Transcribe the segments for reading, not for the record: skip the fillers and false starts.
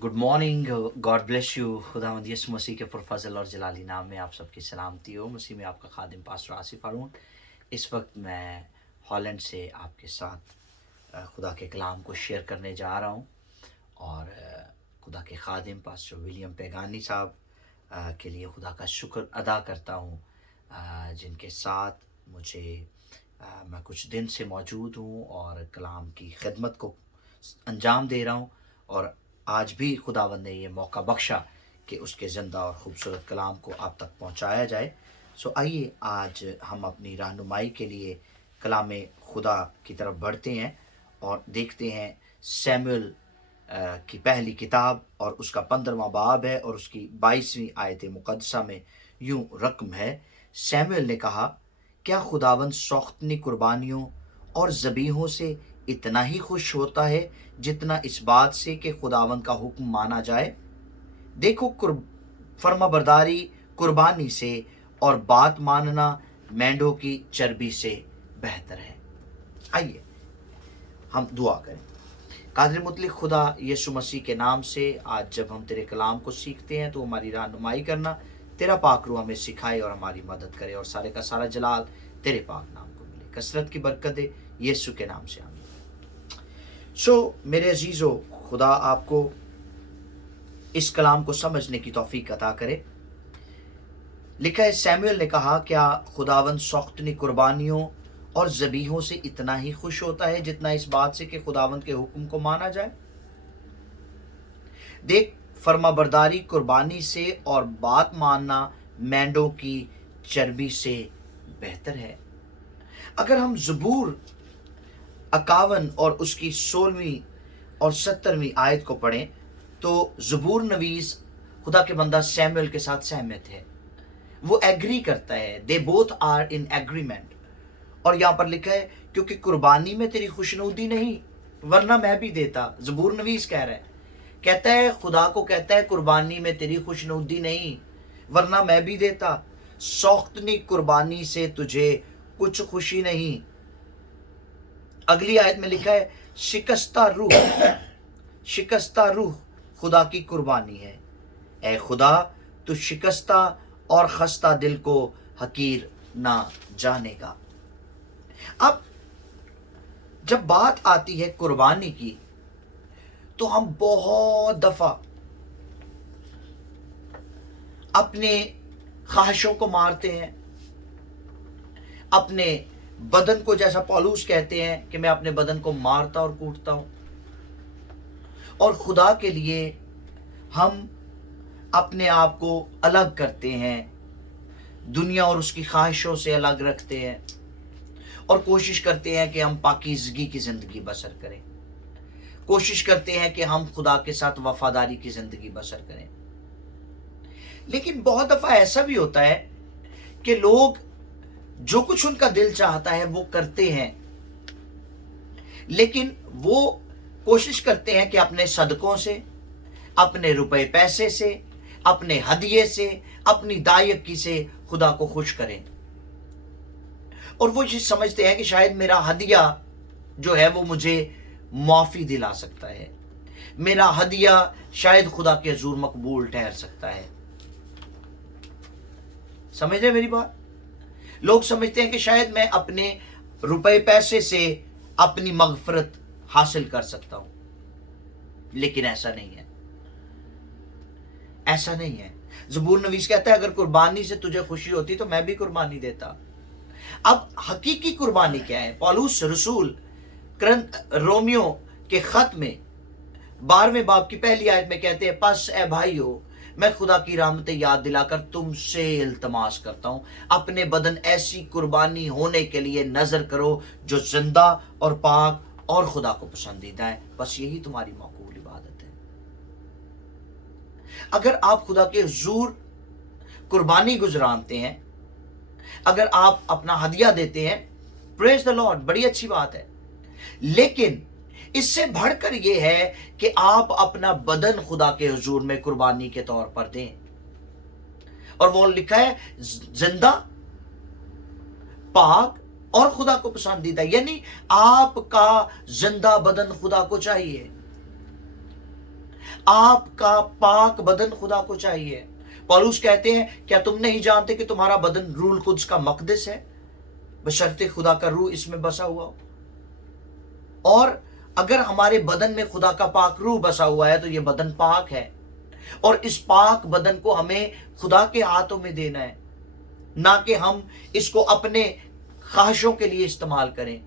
Good morning, God bless you. खुदावंद यीशु मसीह के पुरफज़ल और जलाली नाम में आप सबकी सलामती हो। मसीह में आपका खादिम पास्टर आसिफ हारून। इस वक्त मैं हॉलैंड से आपके साथ खुदा के कलाम को शेयर करने जा रहा हूँ और खुदा के खादिम पास्टर विलियम पेगानी साहब के लिए खुदा का शुक्र अदा करता हूँ, जिनके साथ मुझे मैं कुछ दिन से मौजूद हूँ और कलाम की खिदमत को अंजाम दे रहा हूँ। और आज भी खुदावंद ने ये मौका बख्शा कि उसके ज़िंदा और ख़ूबसूरत कलाम को आप तक पहुँचाया जाए। सो आइए आज हम अपनी रहनुमाई के लिए कलाम खुदा की तरफ बढ़ते हैं और देखते हैं सैमुअल की पहली किताब और उसका 15वां बाब है और उसकी 22वीं आयत मुक़द्दसा में यूं रकम है। सैमुअल ने कहा, क्या खुदावंद सौख्तनी कुर्बानियों और ज़बीहों से इतना ही खुश होता है जितना इस बात से कि खुदावंद का हुक्म माना जाए? देखो, फर्माबरदारी कुर्बानी से और बात मानना मेंढों की चर्बी से बेहतर है। आइए हम दुआ करें। कादिर मुतलिक खुदा, यीशु मसीह के नाम से आज जब हम तेरे कलाम को सीखते हैं तो हमारी रहनुमाई करना, तेरा पाक रूह हमें सिखाए और हमारी मदद करे और सारे का सारा जलाल तेरे पाक नाम को मिले। कसरत की बरकत दे, यीशु के नाम से आमीन। मेरे अजीज़ों, खुदा आपको इस कलाम को समझने की तौफीक अता करे। लिखा है, सैमुअल ने कहा, क्या खुदावंद सौख्तनी कुर्बानियों और ज़बीहों से इतना ही खुश होता है जितना इस बात से कि खुदावंद के हुक्म को माना जाए? देख, फर्माबरदारी कुर्बानी से और बात मानना मेंढों की चर्बी से बेहतर है। अगर हम ज़बूर 51 और उसकी 16वीं और 17वीं आयत को पढ़ें तो ज़बूर नवीस खुदा के बंदा सैमुअल के साथ सहमत है, वो एग्री करता है। They both are in agreement. और यहाँ पर लिखा है, क्योंकि कुर्बानी में तेरी खुशनुदी नहीं वरना मैं भी देता। ज़बूर नवीस कह रहा है, कहता है, खुदा को कहता है, कुर्बानी में तेरी खुशनुदी नहीं वरना मैं भी देता। सौख्तनी कुर्बानी से तुझे कुछ खुशी नहीं। अगली आयत में लिखा है, शिकस्ता रूह खुदा की कुर्बानी है। ए खुदा, तू शिकस्ता और खस्ता दिल को हकीर ना जानेगा। अब जब बात आती है कुर्बानी की तो हम बहुत दफा अपने ख्वाहिशों को मारते हैं, अपने बदन को, जैसा पौलुस कहते हैं कि मैं अपने बदन को मारता और कूटता हूं। और खुदा के लिए हम अपने आप को अलग करते हैं, दुनिया और उसकी ख्वाहिशों से अलग रखते हैं और कोशिश करते हैं कि हम पाकीज़गी की ज़िंदगी बसर करें। कोशिश करते हैं कि हम खुदा के साथ वफादारी की ज़िंदगी बसर करें। लेकिन बहुत दफ़ा ऐसा भी होता है कि लोग जो कुछ उनका दिल चाहता है वो करते हैं, लेकिन वो कोशिश करते हैं कि अपने सदकों से, अपने रुपए पैसे से, अपने हदिये से, अपनी दायकी से खुदा को खुश करें। और वो ये समझते हैं कि शायद मेरा हदिया जो है वो मुझे माफ़ी दिला सकता है, मेरा हदिया शायद खुदा के हजूर मकबूल ठहर सकता है। समझ रहे मेरी बात? लोग समझते हैं कि शायद मैं अपने रुपए पैसे से अपनी मगफरत हासिल कर सकता हूं, लेकिन ऐसा नहीं है, ऐसा नहीं है। ज़बूर नवीस कहता है, अगर कुर्बानी से तुझे खुशी होती तो मैं भी कुर्बानी देता। अब हकीकी कुर्बानी क्या है? पौलुस रसूल रोमियो के खत में 12वें बाब की पहली आयत में कहते हैं, पस ए भाइयों, मैं खुदा की रहमतें याद दिलाकर तुमसे इल्तमास करता हूं, अपने बदन ऐसी कुर्बानी होने के लिए नजर करो जो जिंदा और पाक और खुदा को पसंदीदा है। बस यही तुम्हारी मकबूल इबादत है। अगर आप खुदा के हुजूर कुर्बानी गुजरानते हैं, अगर आप अपना हदिया देते हैं, प्रेज द लॉर्ड, बड़ी अच्छी बात है। लेकिन इससे बढ़कर यह है कि आप अपना बदन खुदा के हुजूर में कुर्बानी के तौर पर दें। और वो लिखा है, जिंदा, पाक और खुदा को पसंदीदा, यानी आपका जिंदा बदन खुदा को चाहिए। आपका पाक बदन खुदा को चाहिए। पौलुस कहते हैं, क्या तुम नहीं जानते कि तुम्हारा बदन रूल कुद्स का मकदस है, बशर्ते खुदा का रूह इसमें बसा हुआ हो। और अगर हमारे बदन में खुदा का पाक रूह बसा हुआ है तो ये बदन पाक है, और इस पाक बदन को हमें खुदा के हाथों में देना है, ना कि हम इसको अपने ख्वाहिशों के लिए इस्तेमाल करें,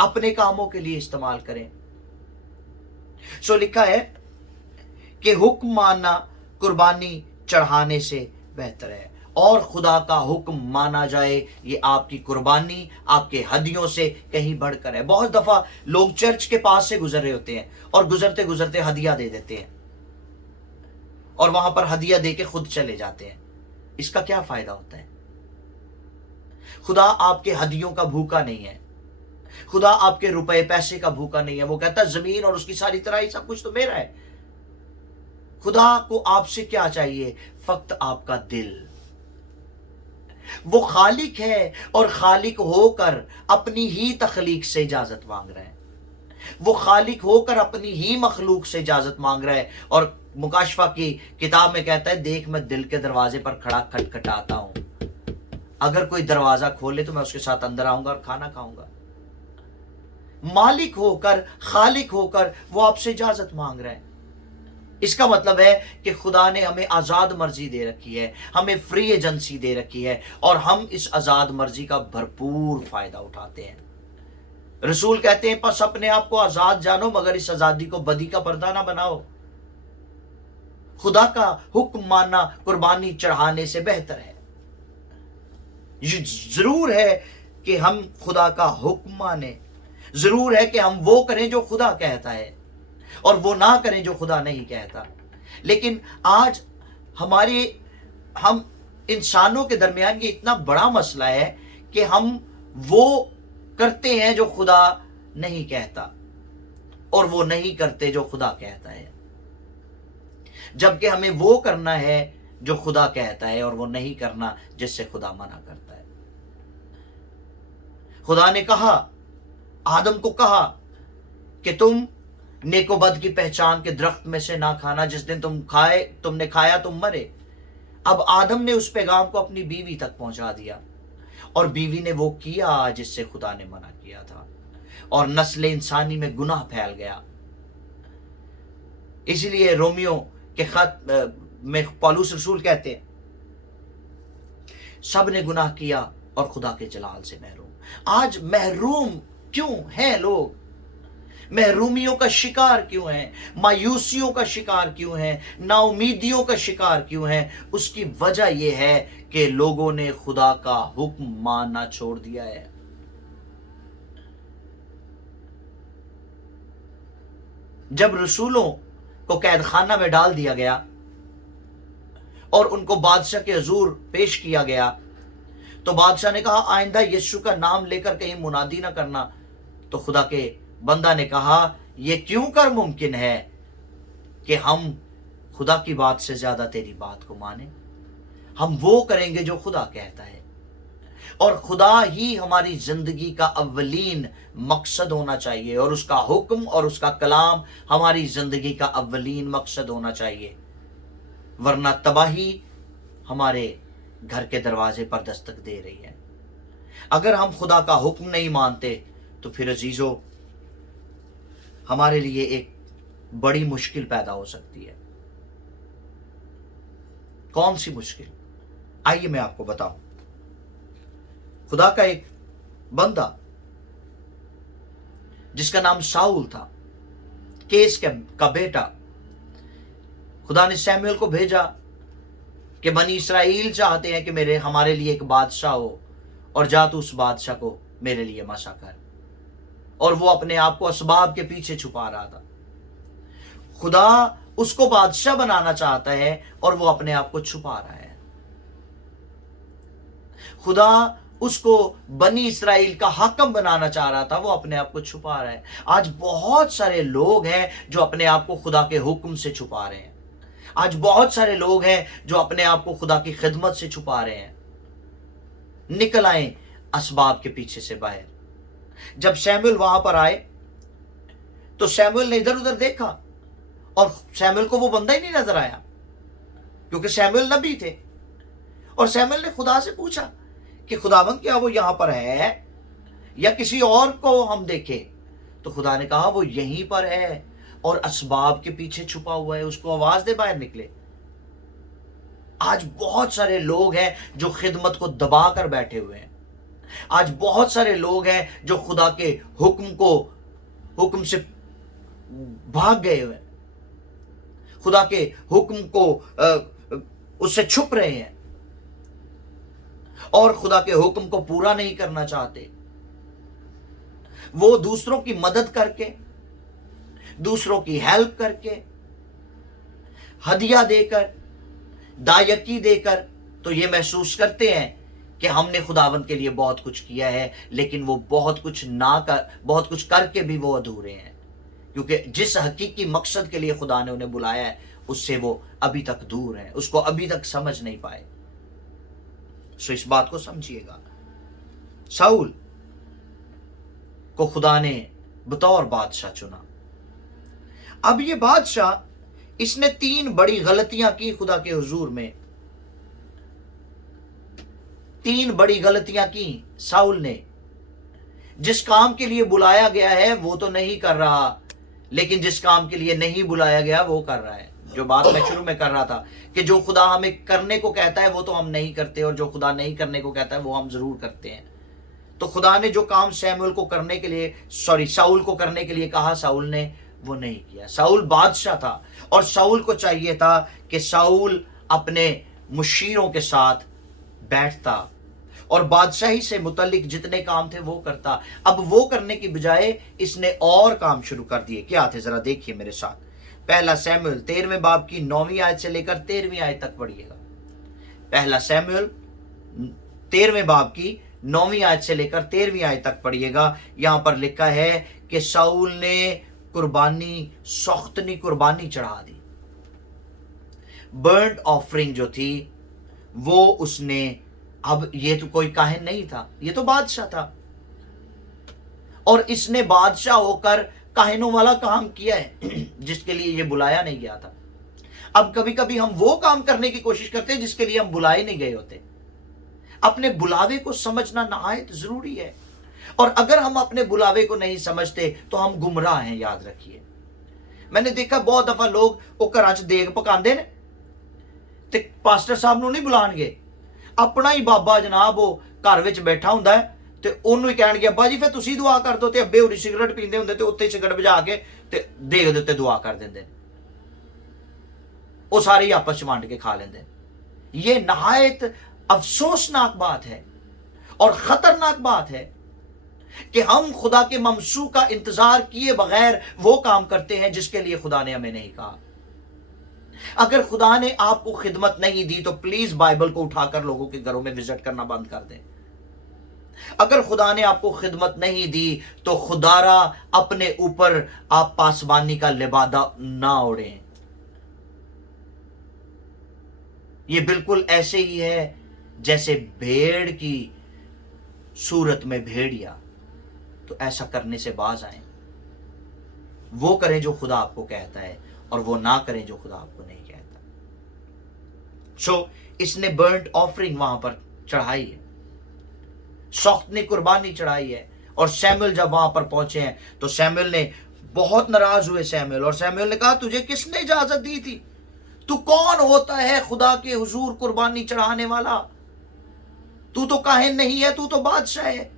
अपने कामों के लिए इस्तेमाल करें। सो लिखा है कि हुक्म मानना कुर्बानी चढ़ाने से बेहतर है, और खुदा का हुक्म माना जाए ये आपकी कुर्बानी, आपके हदियों से कहीं बढ़कर है। बहुत दफा लोग चर्च के पास से गुजर रहे होते हैं और गुजरते गुजरते हदिया दे देते हैं और वहां पर हदिया दे के खुद चले जाते हैं। इसका क्या फायदा होता है? खुदा आपके हदियों का भूखा नहीं है, खुदा आपके रुपए पैसे का भूखा नहीं है। वो कहता है जमीन और उसकी सारी तराई सब कुछ तो मेरा है। खुदा को आपसे क्या चाहिए? फक्त आपका दिल। वो खालिक है और खालिक होकर अपनी ही तखलीक से इजाजत मांग रहा है। वो खालिक होकर अपनी ही मखलूक से इजाजत मांग रहा है। और मुकाशफा की किताब में कहता है, देख मैं दिल के दरवाजे पर खड़ा खटखटाता हूं, अगर कोई दरवाजा खोले तो मैं उसके साथ अंदर आऊंगा और खाना खाऊंगा। मालिक होकर, खालिक होकर वो आपसे इजाजत मांग रहा है। इसका मतलब है कि खुदा ने हमें आजाद मर्जी दे रखी है, हमें फ्री एजेंसी दे रखी है, और हम इस आजाद मर्जी का भरपूर फायदा उठाते हैं। रसूल कहते हैं, बस अपने आप को आजाद जानो, मगर इस आजादी को बदी का पर्दा ना बनाओ। खुदा का हुक्म मानना कुर्बानी चढ़ाने से बेहतर है। ये जरूर है कि हम खुदा का हुक्म माने, जरूर है कि हम वो करें जो खुदा कहता है और वो ना करें जो खुदा नहीं कहता। लेकिन आज हम इंसानों के दरमियान ये इतना बड़ा मसला है कि हम वो करते हैं जो खुदा नहीं कहता और वो नहीं करते जो खुदा कहता है, जबकि हमें वो करना है जो खुदा कहता है और वो नहीं करना जिससे खुदा मना करता है। खुदा ने कहा, आदम को कहा कि तुम नेको बद की पहचान के दरख्त में से ना खाना, जिस दिन तुमने खाया तुम मरे। अब आदम ने उस पैगाम को अपनी बीवी तक पहुंचा दिया और बीवी ने वो किया जिससे खुदा ने मना किया था, और नस्ल इंसानी में गुनाह फैल गया। इसलिए रोमियो के खत में पौलुस रसूल कहते हैं, सब ने गुनाह किया और खुदा के जलाल से महरूम। आज महरूम क्यों हैं लोग? महरूमियों का शिकार क्यों हैं? मायूसियों का शिकार क्यों हैं? नाउमीदियों का शिकार क्यों हैं? उसकी वजह यह है कि लोगों ने खुदा का हुक्म मानना छोड़ दिया है। जब रसूलों को कैद खाना में डाल दिया गया और उनको बादशाह के हजूर पेश किया गया, तो बादशाह ने कहा, आइंदा यीशु का नाम लेकर कहीं मुनादी ना करना। तो खुदा के बंदा ने कहा, यह क्यों कर मुमकिन है कि हम खुदा की बात से ज्यादा तेरी बात को माने? हम वो करेंगे जो खुदा कहता है, और खुदा ही हमारी जिंदगी का अव्वलीन मकसद होना चाहिए, और उसका हुक्म और उसका कलाम हमारी जिंदगी का अव्वलीन मकसद होना चाहिए। वरना तबाही हमारे घर के दरवाजे पर दस्तक दे रही है। अगर हम खुदा का हुक्म नहीं मानते तो फिर अजीजों, हमारे लिए एक बड़ी मुश्किल पैदा हो सकती है। कौन सी मुश्किल? आइए मैं आपको बताऊं। खुदा का एक बंदा जिसका नाम शाऊल था, केस का बेटा, खुदा ने सैमुएल को भेजा कि बनी इसराइल चाहते हैं कि हमारे लिए एक बादशाह हो, और जा तू उस बादशाह को मेरे लिए मसा कर। और वो अपने आप को असबाब के पीछे छुपा रहा था। खुदा उसको बादशाह बनाना चाहता है और वो अपने आप को छुपा रहा है। खुदा उसको बनी इसराइल का हाकम बनाना चाह रहा था, वो अपने आप को छुपा रहा है। आज बहुत सारे लोग हैं जो अपने आप को खुदा के हुक्म से छुपा रहे हैं। आज बहुत सारे लोग हैं जो अपने आप को खुदा की खिदमत से छुपा रहे हैं। निकल आए असबाब के पीछे से बाहर। जब सैमुएल वहां पर आए तो सैमुएल ने इधर उधर देखा और सैमुअल को वो बंदा ही नहीं नजर आया, क्योंकि सैमुअल नबी थे। और सैमुअल ने खुदा से पूछा कि खुदावंद क्या वो यहां पर है या किसी और को हम देखें? तो खुदा ने कहा वो यहीं पर है और असबाब के पीछे छुपा हुआ है, उसको आवाज दे बाहर निकले। आज बहुत सारे लोग हैं जो खिदमत को दबा कर बैठे हुए हैं। आज बहुत सारे लोग हैं जो खुदा के हुक्म से भाग गए हुए हैं, खुदा के हुक्म को उससे छुप रहे हैं और खुदा के हुक्म को पूरा नहीं करना चाहते। वो दूसरों की मदद करके, दूसरों की हेल्प करके, हदिया देकर, दायकी देकर तो ये महसूस करते हैं कि हमने खुदावंद के लिए बहुत कुछ किया है, लेकिन वो बहुत कुछ करके भी वो अधूरे हैं, क्योंकि जिस हकीकी मकसद के लिए खुदा ने उन्हें बुलाया है उससे वो अभी तक दूर हैं, उसको अभी तक समझ नहीं पाए। सो इस बात को समझिएगा, शाऊल को खुदा ने बतौर बादशाह चुना। अब ये बादशाह, इसने 3 बड़ी गलतियां की खुदा के हुजूर में। 3 बड़ी गलतियां की शाऊल ने। जिस काम के लिए बुलाया गया है वो तो नहीं कर रहा, लेकिन जिस काम के लिए नहीं बुलाया गया वो कर रहा है। जो बात मैं शुरू में कर रहा था कि जो खुदा हमें करने को कहता है वो तो हम नहीं करते, और जो खुदा नहीं करने को कहता है वो हम जरूर करते हैं। तो खुदा ने जो काम शाऊल को करने के लिए कहा, शाऊल ने वो नहीं किया। शाऊल बादशाह था और शाऊल को चाहिए था कि शाऊल अपने मुशीरों के साथ बैठता और बादशाही से मुतल्लिक जितने काम थे वो करता। अब वो करने की बजाय इसने और काम शुरू कर दिए। क्या थे जरा देखिए मेरे साथ। पहला शमूएल 13वें बाब की 9वीं आयत से लेकर 13वीं आयत तक पढ़िएगा। पहला शमूएल 13वें बाब की 9वीं आयत से लेकर 13वीं आयत तक पढ़िएगा। यहां पर लिखा है कि शाऊल ने सख्तनी कुर्बानी चढ़ा दी। बर्न्ट ऑफरिंग जो थी वो उसने, अब ये तो कोई काहिन नहीं था, ये तो बादशाह था, और इसने बादशाह होकर काहिनों वाला काम किया है जिसके लिए ये बुलाया नहीं गया था। अब कभी कभी हम वो काम करने की कोशिश करते हैं जिसके लिए हम बुलाए नहीं गए होते। अपने बुलावे को समझना नहायत जरूरी है, और अगर हम अपने बुलावे को नहीं समझते तो हम गुमराह हैं। याद रखिए, मैंने देखा बहुत दफा लोग वो घर च देग पकाते ने ते पास्टर साहब ਨੂੰ नहीं बुलाणगे, अपना ही बाबा जनाब वो घर विच बैठा हुंदा है ते ओनू ही कहणगे अब्बा जी फिर तुसी दुआ कर दो, ते अब्बे होरी सिगरेट पींदे हुंदे ते उत्ते सिगरेट बुझा के ते देग दे उत्ते दुआ कर दिंदे, वो सारे ही आपस च वंड के खा लेंदे। ये नहायत अफसोसनाक बात है और खतरनाक बात है कि हम खुदा के ममसू का इंतजार किए बगैर वो काम करते हैं जिसके लिए खुदा ने हमें नहीं कहा। अगर खुदा ने आपको खिदमत नहीं दी तो प्लीज बाइबल को उठाकर लोगों के घरों में विजिट करना बंद कर दें। अगर खुदा ने आपको खिदमत नहीं दी तो खुदारा अपने ऊपर आप पासबानी का लिबादा ना ओढ़ें। ये बिल्कुल ऐसे ही है जैसे भेड़ की सूरत में भेड़िया, तो ऐसा करने से बाज आए। वो करें जो खुदा आपको कहता है और वो ना करें जो खुदा आपको नहीं कहता। सो इसने बर्न्ट ऑफरिंग वहां पर चढ़ाई है, सख्तनी कुर्बानी चढ़ाई है। और शमूएल जब वहां पर पहुंचे हैं तो शमूएल ने बहुत नाराज हुए शमूएल, और शमूएल ने कहा तुझे किसने इजाजत दी थी? तू कौन होता है खुदा के हुजूर कुर्बानी चढ़ाने वाला? तू तो काहिन नहीं है, तू तो बादशाह है।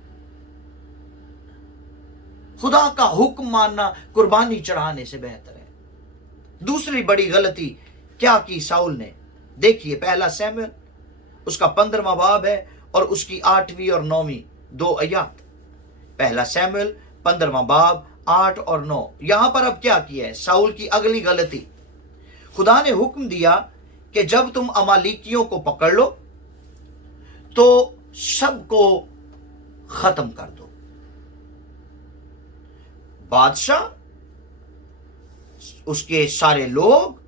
खुदा का हुक्म मानना कुर्बानी चढ़ाने से बेहतर है। दूसरी बड़ी गलती क्या की शाऊल ने, देखिए पहला शमूएल उसका 15वां बाब है और उसकी 8वीं और 9वीं 2 आयत। पहला शमूएल 15वां बाब 8 और 9। यहां पर अब क्या किया है शाऊल की अगली गलती। खुदा ने हुक्म दिया कि जब तुम अमालिकियों को पकड़ लो तो सबको खत्म कर दो। बादशाह, उसके सारे लोग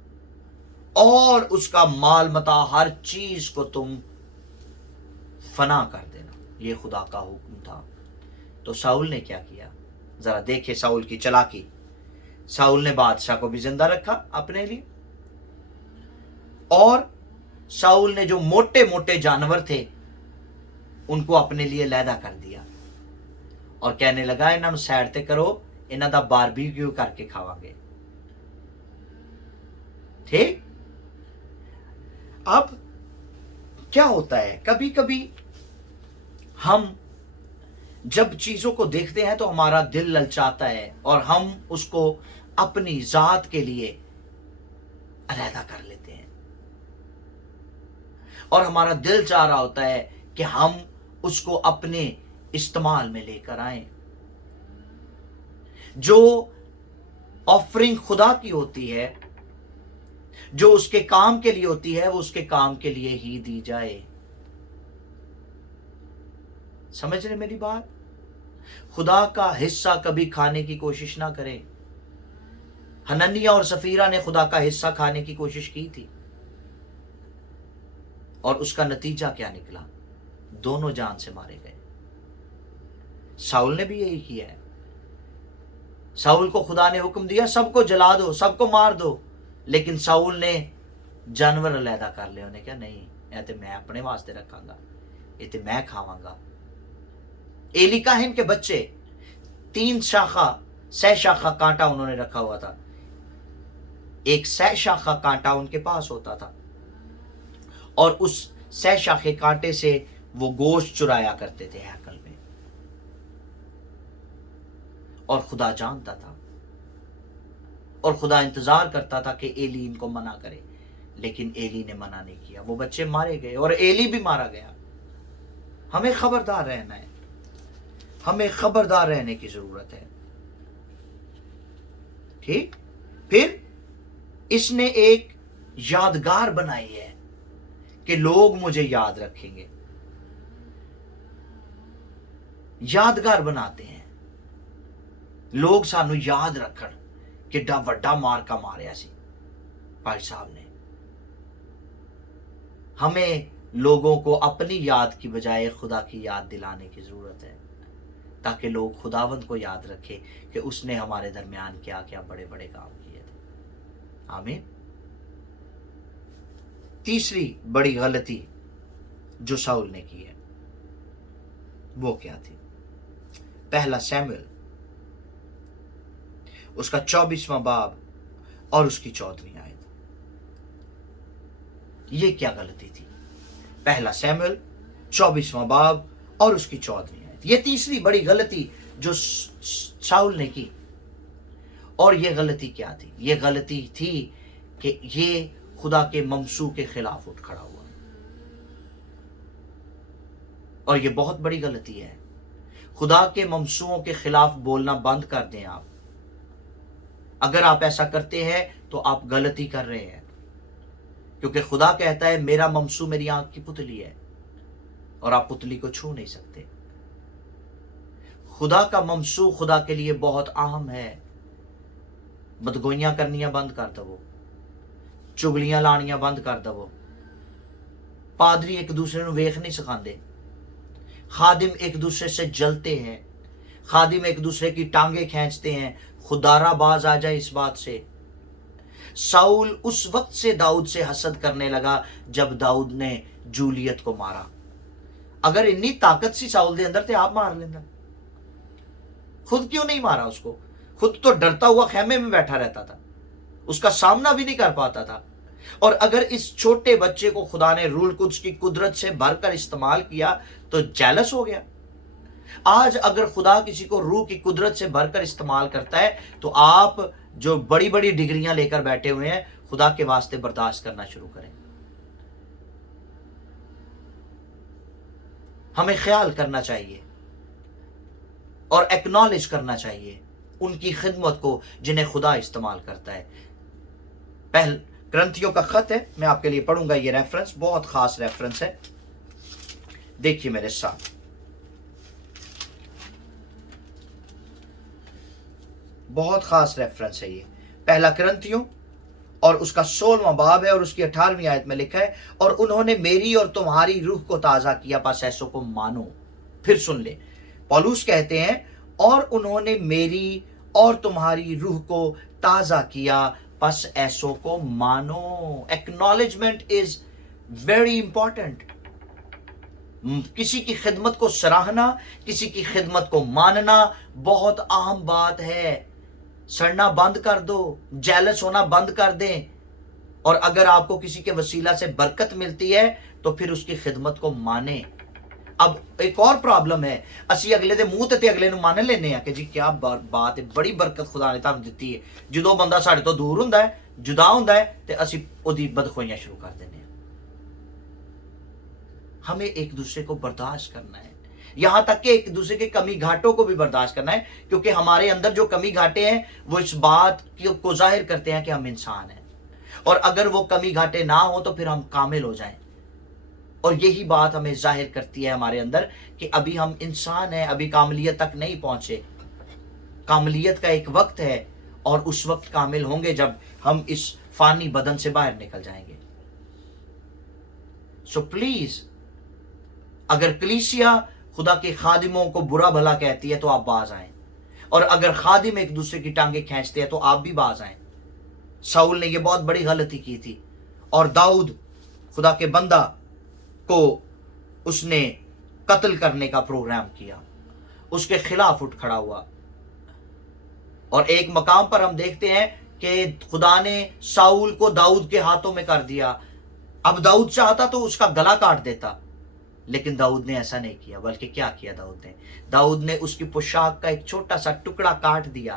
और उसका माल मता, हर चीज को तुम फना कर देना। यह खुदा का हुक्म था। तो शाऊल ने क्या किया, जरा देखिए शाऊल की चालाकी। साउल ने बादशाह को भी जिंदा रखा अपने लिए, और साउल ने जो मोटे मोटे जानवर थे उनको अपने लिए लैदा कर दिया और कहने लगा इन्हों सैड ते करो, इन्हों का बारबीक्यू करके खावांगे। ठीक। अब क्या होता है, कभी कभी हम जब चीजों को देखते हैं तो हमारा दिल ललचाता है और हम उसको अपनी जात के लिए अलहदा कर लेते हैं, और हमारा दिल चाह रहा होता है कि हम उसको अपने इस्तेमाल में लेकर आए। जो ऑफरिंग खुदा की होती है, जो उसके काम के लिए होती है, वो उसके काम के लिए ही दी जाए। समझ रहे मेरी बात? खुदा का हिस्सा कभी खाने की कोशिश ना करें। हननिया और सफीरा ने खुदा का हिस्सा खाने की कोशिश की थी, और उसका नतीजा क्या निकला? दोनों जान से मारे गए। साउल ने भी यही किया है। साउल को खुदा ने हुक्म दिया सबको जला दो, सबको मार दो, लेकिन साउल ने जानवर अलहदा कर लिया। उन्हें क्या, नहीं ये तो मैं अपने वास्ते रखांगा, ये तो मैं खावांगा। एली काहिन के बच्चे 3 शाखा सह शाखा कांटा उन्होंने रखा हुआ था। एक सह शाखा कांटा उनके पास होता था, और उस सह शाखे कांटे से वो गोश्त चुराया करते थे हैकल में, और खुदा जानता था, और खुदा इंतजार करता था कि एली इनको मना करे, लेकिन एली ने मना नहीं किया। वो बच्चे मारे गए और एली भी मारा गया। हमें खबरदार रहना है, हमें खबरदार रहने की जरूरत है। ठीक। फिर इसने एक यादगार बनाई है कि लोग मुझे याद रखेंगे। यादगार बनाते हैं लोग, सानू याद रखन किड्डा वड्डा मारका मारिया सी भाई साहब ने। हमें लोगों को अपनी याद की बजाय खुदा की याद दिलाने की जरूरत है, ताकि लोग खुदावंद को याद रखें कि उसने हमारे दरमियान क्या क्या बड़े बड़े काम किए थे। आमीन। तीसरी बड़ी गलती जो साउल ने की है वो क्या थी? पहला शमूएल उसका 24वां बाब और उसकी 14वीं आयत। ये क्या गलती थी? पहला शमूएल 24वां बाब और उसकी 14वीं आयत। ये तीसरी बड़ी गलती जो साउल ने की। और ये गलती क्या थी? ये गलती थी कि ये खुदा के ममसू के खिलाफ उठ खड़ा हुआ, और ये बहुत बड़ी गलती है। खुदा के ममसूओं के खिलाफ बोलना बंद कर दें आप। अगर आप ऐसा करते हैं तो आप गलती कर रहे हैं, क्योंकि खुदा कहता है मेरा ममसू मेरी आंख की पुतली है, और आप पुतली को छू नहीं सकते। खुदा का ममसू खुदा के लिए बहुत अहम है। बदगोइयां करनियां बंद कर दो, चुगलियां लानियां बंद कर दो। पादरी एक दूसरे को वेख नहीं सिखाते, खादिम एक दूसरे से जलते हैं, खादिम एक दूसरे की टांगे खींचते हैं। खुदारा बाज आ जाए इस बात से। साउल उस वक्त से दाऊद से हसद करने लगा जब दाऊद ने जूलियत को मारा। अगर इतनी ताकत सी साउल दे अंदर थे, आप मार लेना। खुद क्यों नहीं मारा उसको? खुद तो डरता हुआ खेमे में बैठा रहता था, उसका सामना भी नहीं कर पाता था। और अगर इस छोटे बच्चे को खुदा ने रूल कुद्स की कुदरत से भरकर इस्तेमाल किया तो जेलस हो गया। आज अगर खुदा किसी को रूह की कुदरत से भरकर इस्तेमाल करता है तो आप जो बड़ी बड़ी डिग्रियां लेकर बैठे हुए हैं, खुदा के वास्ते बर्दाश्त करना शुरू करें। हमें ख्याल करना चाहिए और एक्नॉलेज करना चाहिए उनकी खिदमत को जिन्हें खुदा इस्तेमाल करता है। पहल ग्रंथियों का खत है, मैं आपके लिए पढ़ूंगा। ये रेफरेंस बहुत खास रेफरेंस है, देखिए मेरे साथ। बहुत खास रेफरेंस है ये। पहला ग्रंथियों और उसका 16वां बाब है और उसकी 18वीं आयत में लिखा है, और उन्होंने मेरी और तुम्हारी रूह को ताजा किया, बस ऐसों को मानो। फिर सुन ले, पौलुस कहते हैं और उन्होंने मेरी और तुम्हारी रूह को ताज़ा किया, बस ऐसों को मानो। Acknowledgement is very important. किसी की खिदमत को सराहना, किसी की खिदमत को मानना बहुत अहम बात है। सड़ना बंद कर दो, जेलस होना बंद कर दें, और अगर आपको किसी के वसीला से बरकत मिलती है तो फिर उसकी खिदमत को माने। अब एक और प्रॉब्लम है, ਅਸੀਂ ਅਗਲੇ ਦੇ ਮੂੰਹ ਤੇ ਅਗਲੇ ਨੂੰ ਮੰਨ ਲੈਨੇ ਆ ਕਿ ਜੀ ਕੀ ਬਾਤ ਹੈ, ਬੜੀ ਬਰਕਤ ਖੁਦਾ ਨੇ ਤੁਹਾਨੂੰ ਦਿੱਤੀ ਹੈ। ਜਦੋਂ ਬੰਦਾ ਸਾਡੇ ਤੋਂ ਦੂਰ ਹੁੰਦਾ ਹੈ, ਜੁਦਾ ਹੁੰਦਾ ਹੈ, ਤੇ ਅਸੀਂ ਉਹਦੀ ਬਦਖੋਈਆਂ ਸ਼ੁਰੂ ਕਰ ਦਿੰਦੇ ਆ। हमें एक दूसरे को बर्दाश्त करना है, यहां तक कि एक दूसरे के कमी घाटों को भी बर्दाश्त करना है, क्योंकि हमारे अंदर जो कमी घाटे हैं वो इस बात को जाहिर करते हैं कि हम इंसान हैं, और अगर वो कमी घाटे ना हो तो फिर हम कामिल हो जाएं। और यही बात हमें जाहिर करती है हमारे अंदर कि अभी हम इंसान हैं, अभी कामलियत तक नहीं पहुंचे। कामलियत का एक वक्त है, और उस वक्त कामिल होंगे जब हम इस फानी बदन से बाहर निकल जाएंगे। सो प्लीज, अगर कलीसिया खुदा के खादिमों को बुरा भला कहती है तो आप बाज आएं, और अगर खादिम एक दूसरे की टांगे खींचते हैं तो आप भी बाज आएं। साउल ने यह बहुत बड़ी गलती की थी, और दाऊद खुदा के बंदा को उसने कत्ल करने का प्रोग्राम किया, उसके खिलाफ उठ खड़ा हुआ। और एक मकाम पर हम देखते हैं कि खुदा ने साउल को दाऊद के हाथों में कर दिया। अब दाऊद चाहता तो उसका गला काट देता, लेकिन दाऊद ने ऐसा नहीं किया। बल्कि क्या किया दाऊद ने उसकी पोशाक का एक छोटा सा टुकड़ा काट दिया,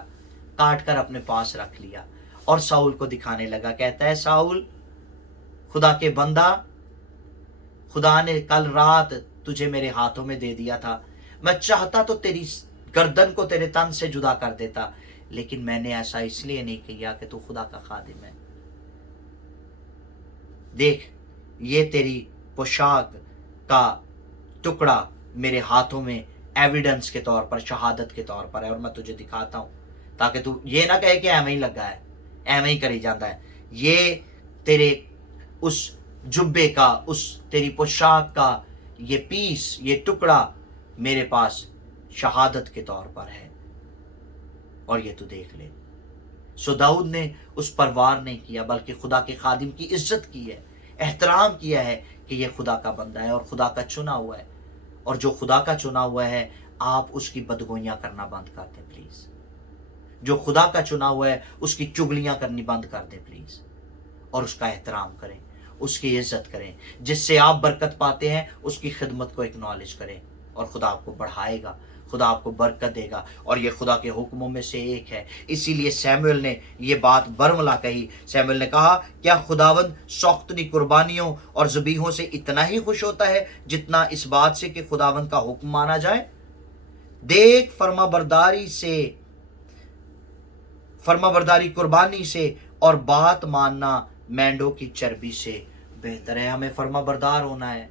काट कर अपने पास रख लिया, और साउल को दिखाने लगा। कहता है, साउल, खुदा के बंदा, खुदा ने कल रात तुझे मेरे हाथों में दे दिया था। मैं चाहता तो तेरी गर्दन को तेरे तन से जुदा कर देता, लेकिन मैंने ऐसा इसलिए नहीं किया कि तू खुदा का खादिम है। देख, ये तेरी पोशाक का टुकड़ा मेरे हाथों में एविडेंस के तौर पर, शहादत के तौर पर है, और मैं तुझे दिखाता हूं, ताकि तू ये ना कहे कि एवं ही लगा है, एवं ही करी जाता है। ये तेरे उस जुब्बे का, उस तेरी पोशाक का ये पीस, ये टुकड़ा मेरे पास शहादत के तौर पर है, और ये तू देख ले। सो दाऊद ने उस पर वार नहीं किया, बल्कि खुदा के खादिम की इज्जत की है, एहतराम किया है कि ये खुदा का बंदा है और खुदा का चुना हुआ है। और जो खुदा का चुना हुआ है, आप उसकी बदगोइयां करना बंद कर दें प्लीज। जो खुदा का चुना हुआ है, उसकी चुगलियां करनी बंद कर दें प्लीज, और उसका एहतराम करें, उसकी इज्जत करें। जिससे आप बरकत पाते हैं उसकी खिदमत को एक्नॉलेज करें, और खुदा आपको बढ़ाएगा, खुदा आपको बरकत देगा, और ये खुदा के हुक्मों में से एक है। इसीलिए सैमुएल ने ये बात बरमला कही। सैमुएल ने कहा, क्या खुदावंद सौख्तनी कुर्बानियों और ज़बीहों से इतना ही खुश होता है जितना इस बात से कि खुदावंद का हुक्म माना जाए? देख, फर्माबरदारी कुर्बानी से और बात मानना मेंढों की चर्बी से बेहतर है। हमें फर्माबरदार होना है,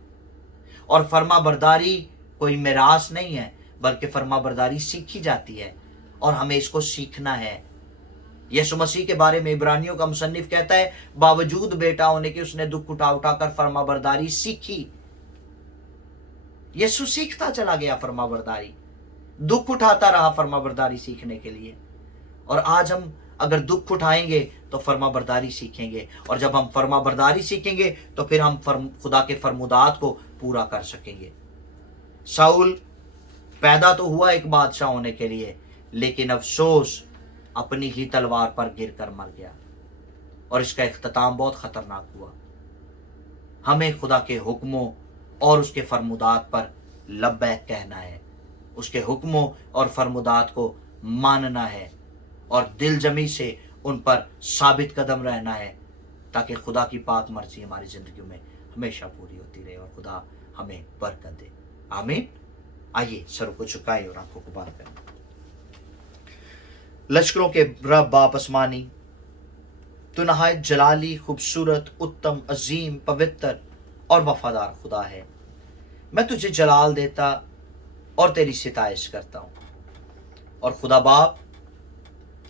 और फर्माबरदारी कोई मिरास नहीं है, बल्कि फर्माबरदारी सीखी जाती है, और हमें इसको सीखना है। यीशु मसीह के बारे में इब्रानियों का मुसन्निफ कहता है, बावजूद बेटा होने के उसने दुख उठा उठाकर फर्माबरदारी सीखी। यीशु सीखता चला गया फर्माबरदारी, दुख उठाता रहा फर्माबरदारी सीखने के लिए। और आज हम अगर दुख उठाएंगे तो फर्माबरदारी सीखेंगे, और जब हम फर्माबरदारी सीखेंगे तो फिर हम खुदा के फरमुदात को पूरा कर सकेंगे। साउल पैदा तो हुआ एक बादशाह होने के लिए, लेकिन अफसोस अपनी ही तलवार पर गिरकर मर गया, और इसका इख्तिताम बहुत खतरनाक हुआ। हमें खुदा के हुक्मों और उसके फरमुदात पर लब्बैक कहना है, उसके हुक्मों और फरमुदात को मानना है, और दिल जमी से उन पर साबित कदम रहना है, ताकि खुदा की पाक मर्जी हमारी जिंदगी में हमेशा पूरी होती रहे, और खुदा हमें बरकत दे। आमीन। आइए सर को झुकाए और आंखों को बंद करें। लश्करों के रब बाप आसमानी, तू नहायत जलाली, खूबसूरत, उत्तम, अजीम, पवित्र और वफादार खुदा है। मैं तुझे जलाल देता और तेरी सिताइश करता हूं। और खुदा बाप,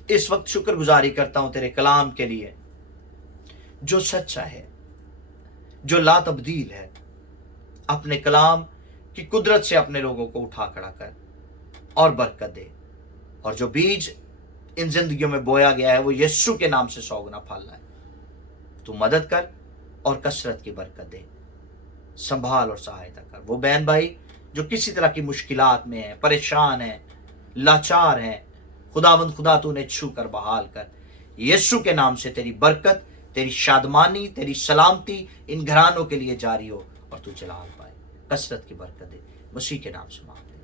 इस वक्त शुक्रगुजारी करता हूं तेरे कलाम के लिए, जो सच्चा है, जो ला तब्दील है। अपने कलाम की कुदरत से अपने लोगों को उठा खड़ा कर और बरकत दे, और जो बीज ان زندگیوں میں بویا گیا ہے وہ یسوع کے نام سے 100 گنا پھل لائے۔ تو مدد کر اور کثرت کی برکت دے، سنبھال اور سہایتا کر۔ وہ بہن بھائی جو کسی طرح کی مشکلات میں ہیں، پریشان ہیں، لاچار ہیں، خداوند خدا تو انہیں چھو کر بحال کر۔ یسوع کے نام سے تیری برکت، تیری شادمانی، تیری سلامتی ان گھرانوں کے لیے جاری ہو اور تو جلال پائے، کثرت کی برکت دے، مسیح کے نام سے مانگتے ہیں۔